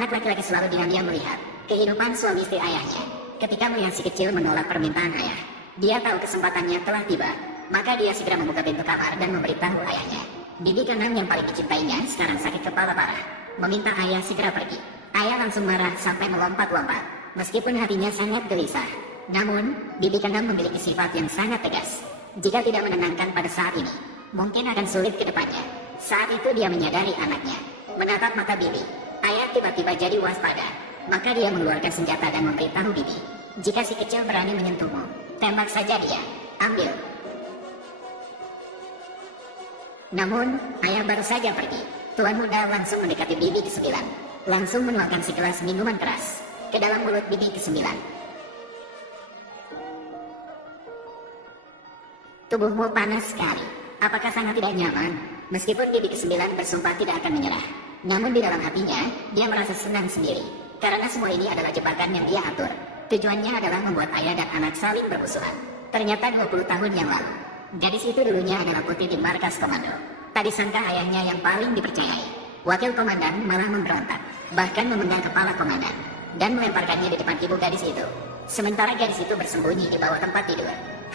Anak laki-laki selalu diam-diam melihat kehidupan suami istri ayahnya. Ketika melihat si kecil menolak permintaan ayah, dia tahu kesempatannya telah tiba. Maka dia segera membuka pintu kamar dan memberitahu ayahnya. Bibi keenam yang paling dicintainya sekarang sakit kepala parah, meminta ayah segera pergi. Ayah langsung marah sampai melompat-lompat, meskipun hatinya sangat gelisah. Namun, Bibi keenam memiliki sifat yang sangat tegas. Jika tidak menenangkan pada saat ini, mungkin akan sulit ke depannya. Saat itu dia menyadari anaknya. Menatap mata Bibi, ayah tiba-tiba jadi waspada. Maka dia mengeluarkan senjata dan memberitahu Bibi, jika si kecil berani menyentuhmu, tembak saja dia, ambil. Namun, ayah baru saja pergi. Tuan muda langsung mendekati Bibi ke-9, langsung menuangkan segelas minuman keras ke dalam mulut Bibi ke-9. Tubuhmu panas sekali. Apakah sangat tidak nyaman? Meskipun Bibi ke-9 bersumpah tidak akan menyerah, namun di dalam hatinya, dia merasa senang sendiri. Karena semua ini adalah jebakan yang dia atur. Tujuannya adalah membuat ayah dan anak saling bermusuhan. Ternyata 20 tahun yang lalu, gadis itu dulunya adalah putri di markas komando. Tak disangka ayahnya yang paling dipercayai, wakil komandan, malah memberontak, bahkan memenggal kepala komandan, dan melemparkannya di depan ibu gadis itu. Sementara gadis itu bersembunyi di bawah tempat tidur,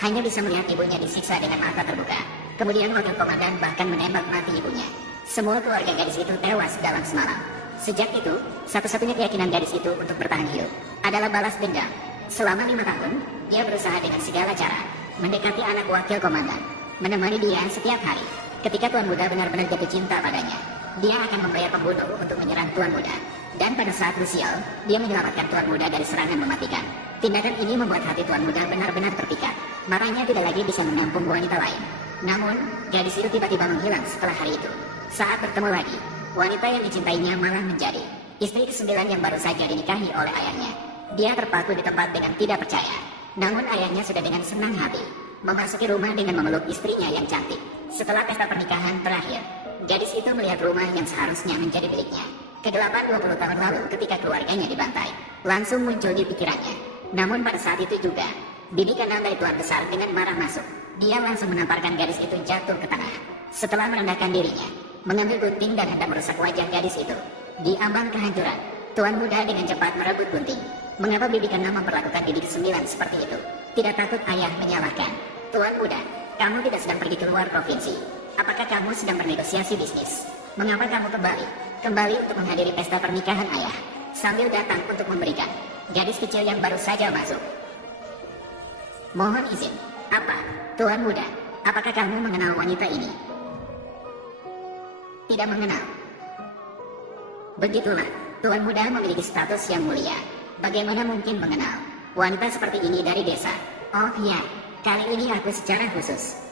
hanya bisa melihat ibunya disiksa dengan mata terbuka. Kemudian wakil komandan bahkan menembak mati ibunya. Semua keluarga gadis itu tewas dalam semalam. Sejak itu, satu-satunya keyakinan gadis itu untuk bertahan hidup adalah balas dendam. Selama 5 tahun, dia berusaha dengan segala cara mendekati anak wakil komandan, menemani dia setiap hari. Ketika Tuan Muda benar-benar jatuh cinta padanya, dia akan membayar pembunuh untuk menyerang Tuan Muda. Dan pada saat krusial, dia menyelamatkan Tuan Muda dari serangan mematikan. Tindakan ini membuat hati Tuan Muda benar-benar terpikat. Matanya tidak lagi bisa menampung wanita lain. Namun, gadis itu tiba-tiba menghilang setelah hari itu. Saat bertemu lagi, wanita yang dicintainya malah menjadi istri ke-9 yang baru saja dinikahi oleh ayahnya. Dia terpaku di tempat dengan tidak percaya. Namun ayahnya sudah dengan senang hati memasuki rumah dengan memeluk istrinya yang cantik. Setelah pesta pernikahan berakhir, gadis itu melihat rumah yang seharusnya menjadi miliknya. Kegelapan 20 tahun lalu ketika keluarganya dibantai langsung muncul di pikirannya. Namun pada saat itu juga, Bibi ke-6 dari Tuan Besar dengan marah masuk. Dia langsung menamparkan gadis itu jatuh ke tanah. Setelah merendahkan dirinya, mengambil gunting dan hendak merusak wajah gadis itu. Di ambang kehancuran, Tuan Muda dengan cepat merebut gunting. Mengapa Bibi ke-6 memperlakukan Bibi ke-9 seperti itu? Tidak takut ayah menyalahkan. Tuan Muda, kamu tidak sedang pergi keluar provinsi. Apakah kamu sedang bernegosiasi bisnis? Mengapa kamu kembali untuk menghadiri pesta pernikahan ayah, sambil datang untuk memberikan gadis kecil yang baru saja masuk? Mohon izin. Apa? Tuan Muda, apakah kamu mengenal wanita ini? Tidak mengenal. Begitulah, Tuan Muda memiliki status yang mulia. Bagaimana mungkin mengenal wanita seperti ini dari desa? Oh ya, kali ini aku secara khusus